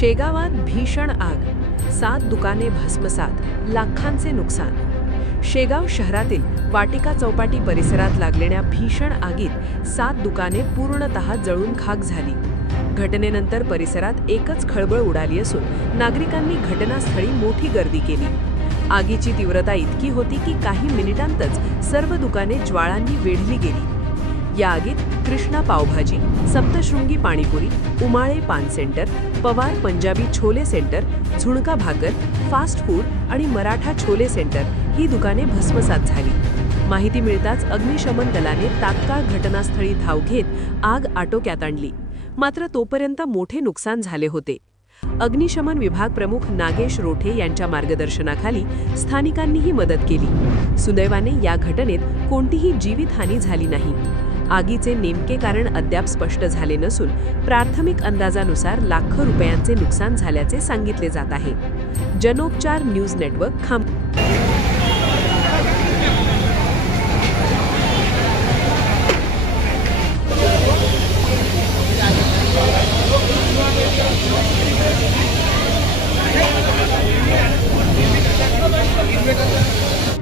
शेगावात भीषण आग, 7 दुकाने भस्मसात, लाखांचे नुकसान. शेगाव शहरातील वाटिका चौपाटी परिसरात लागलेल्या भीषण आगीत 7 दुकाने पूर्णतः जळून खाक झाली. घटनेनंतर परिसरात एकच खळबळ उडाली असून नागरिकांनी घटनास्थळी मोठी गर्दी केली. आगीची तीव्रता इतकी होती की काही मिनिटांतच सर्व दुकाने ज्वाळांनी वेढली गेली. या आगीत कृष्णा पावभाजी, सप्तशृंगी पाणीपुरी, उमाळे पान centre, Pawar Punjabi chole centre, zunka bhakar, fast food आणि मराठा छोले सेंटर ही दुकाने भस्मसात झाली. माहिती मिळताच अग्निशमन दलाने तात्काळ घटनास्थळी धाव घेत आग आटोक्यात आणली. मात्र तोपर्यंत मोठे नुकसान झाले होते. अग्निशमन विभाग प्रमुख नागेश रोठे यांच्या मार्गदर्शनाखाली स्थानिकांनीही मदत केली. सुदैवाने या घटनेत कोणतीही जीवितहानी झाली नाही. आगीचे नेमके कारण अद्याप स्पष्ट झाले नसून प्राथमिक अंदाजानुसार लाखो रुपयांचे नुकसान झाल्याचे सांगितले जात आहे. जनोपचार न्यूज नेटवर्क खांब.